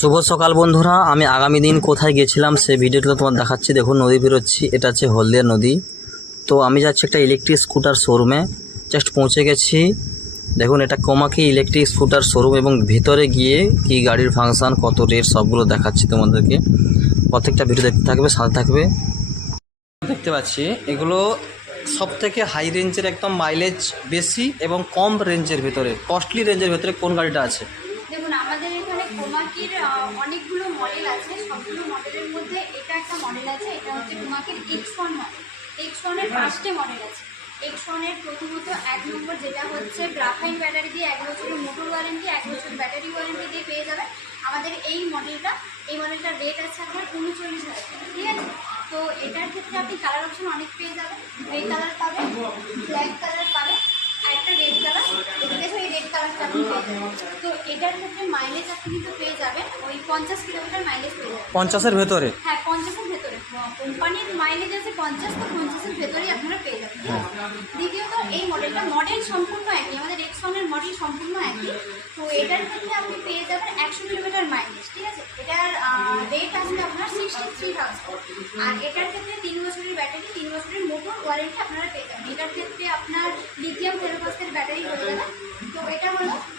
শুভ সকাল বন্ধুরা, আমি আগামী দিন কোথায় গেছিলাম সেই ভিডিওটা তোমার দেখাচ্ছি। দেখুন নদী বেরোচ্ছি, এটা হচ্ছে হলদিয়া নদী। তো আমি যাচ্ছি একটা ইলেকট্রিক স্কুটার শোরুমে, জাস্ট পৌঁছে গেছি। দেখুন এটা কোমাকি ইলেকট্রিক স্কুটার শোরুম এবং ভিতরে গিয়ে কি গাড়ির ফাংশান, কত রেট সবগুলো দেখাচ্ছি তোমাদেরকে। প্রত্যেকটা ভিডিও দেখতে থাকবে, সাথে থাকবে। দেখতে পাচ্ছি এগুলো সব থেকে হাই রেঞ্জের, একদম মাইলেজ বেশি এবং কম রেঞ্জের ভিতরে, কস্টলি রেঞ্জের ভিতরে কোন গাড়িটা আছে? দেখুন আমাদের এখানে কোমাকির অনেকগুলো মডেল আছে। সবগুলো মডেলের মধ্যে এটা একটা মডেল আছে, এটা হচ্ছে কোমাকির X1 মডেল। X1-এর 5টে মডেল আছে। X1-এর প্রথমত 1 নম্বর যেটা হচ্ছে গ্রাফাইন ব্যাটারি দিয়ে 1 বছরের মোটর ওয়ারেন্টি, 1 বছর ব্যাটারি ওয়ারেন্টি দিয়ে পেয়ে যাবেন আমাদের এই মডেলটার রেট আছে আপনার 39,000 টাকা, ঠিক আছে। তো এটার ক্ষেত্রে আপনি কালার অপশন অনেক পেয়ে যাবেন। গ্রে কালার পাবেন, ব্ল্যাক কালার পাবেন, আর একটা রেড কালার। দেখো এই রেড কালারটা আপনি পেয়ে যাবেন। তো এটার ক্ষেত্রে মাইলেজ আপনি কিন্তু পেয়ে যাবেন ওই 50 কিলোমিটার মাইলেজ পেয়ে যাবেন। 50-এর ভেতরে? হ্যাঁ, 50-এর ভেতরে। কোম্পানির মাইলেজ আছে 50, তো 50-এর ভেতরেই আপনারা পেয়ে যাবেন। দ্বিতীয়ত এই মডেল সম্পূর্ণ একই, আমাদের X1-এর মডেল সম্পূর্ণ একই। তো এটার ক্ষেত্রে আপনি পেয়ে যাবেন 100 কিলোমিটার মাইলেজ, ঠিক আছে। এটার রেট আসবে আপনার 63,000। আর এটার ক্ষেত্রে 3 বছরের ব্যাটারি, 3 বছরের মোটর ওয়ারেন্টি আপনারা পেয়ে যাবেন। এটার ক্ষেত্রে আপনার লিথিয়াম ফেরোফসফেট ব্যাটারি হয়ে যাবে। তো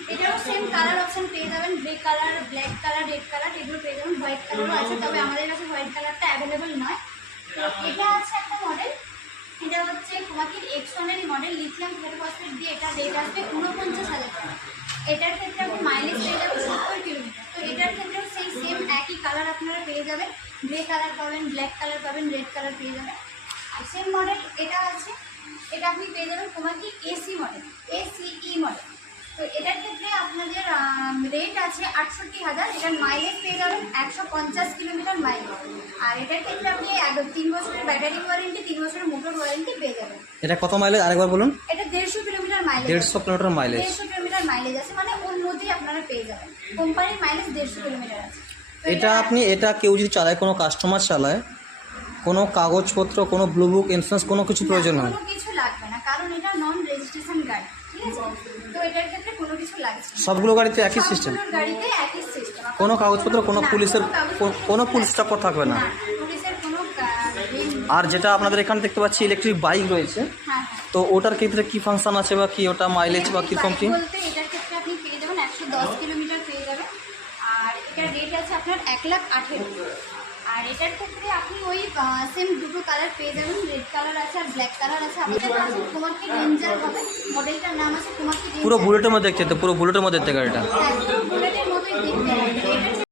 এটাও সেম কালার অপশন পেয়ে যাবেন, grey colour, black colour, red colour, এগুলো পেয়ে যাবেন। হোয়াইট কালারও আছে, তবে আমাদের কাছে হোয়াইট কালারটা অ্যাভেলেবেল নয়। তো এটা আছে একটা মডেল, এটা হচ্ছে কোমাকির X1-এর মডেল, লিথিয়াম ফেরোফসফেট দিয়ে। এটা রেট আসবে 49,000 টাকা। এটার ক্ষেত্রে আপনি মাইলেজ পেয়ে যাবেন 70 কিলোমিটার। তো এটার ক্ষেত্রেও সেই সেম একই কালার আপনারা পেয়ে যাবেন। গ্রে কালার পাবেন, ব্ল্যাক কালার পাবেন, রেড কালার পেয়ে যাবেন। আর সেম মডেল এটা আছে, এটা আপনি পেয়ে যাবেন কোমাকি ACE মডেল। তো এটার ক্ষেত্রে আপনাদের রেট আছে 68,000। এটার মাইলেজ পেয়ে যাবেন 150 কিলোমিটার মাইলেজ। আর এটার ক্ষেত্রে আপনি 3 বছরের ব্যাটারি ওয়ারেন্টি, 3 বছরের মোটর ওয়ারেন্টি পেয়ে যাবেন। এটা কত মাইলেজ আরেকবার বলুন? এটা 150 kilometre mileage. 150 kilometre mileage? 150 kilometre mileage আছে, মানে ওর মধ্যেই আপনারা পেয়ে যাবেন। কোম্পানির মাইলেজ 150 কিলোমিটার আছে। এটা কেউ যদি চালায়, কোনো কাস্টমার চালায়, কোনো কাগজপত্র, কোনো ব্লু বুক, ইন্স্যুরেন্স, কোনো কিছু প্রয়োজন হয়? কোনো কিছু লাগবে না, কারণ এটা নন রেজিস্ট্রেশন গাড়ি, ঠিক আছে। তো এটার ক্ষেত্রে কোনো কিছু লাগছে না। সবগুলো গাড়িতে একই সিস্টেম? সবগুলো গাড়িতে একই সিস্টেম। কোনো কাগজপত্র, কোনো পুলিশের, কোনো পুলিশ চাপড় থাকবে না? পুলিশের কোনো আর যেটা আপনাদের এখানে দেখতে পাচ্ছি ইলেকট্রিক বাইক রয়েছে, হ্যাঁ, তো ওটার ক্ষেত্রে কি ফাংশন আছে বা কি ওটা মাইলেজ বা কীরকম কি? বলতে এটার ক্ষেত্রে আপনি পেয়ে যাবেন 110 কিলোমিটার পেয়ে যাবেন। আর এটার রেট আছে আপনার 1,18,000। আর এটার ক্ষেত্রে আপনি ওই সেম দুটো কালার পেয়ে যাবেন, রেড কালার আছে আর ব্ল্যাক কালার আছে। আপনাদের কাছে কোমাকি রেঞ্জার হবে, মডেলটার নাম আছে কোমাকি রেঞ্জার। পুরো বুলেটের মধ্যে দেখতে, পুরো বুলেটের মধ্যে দেখতে গাড়িটা? হ্যাঁ, পুরো বুলেটের মতোই দেখতে হবে।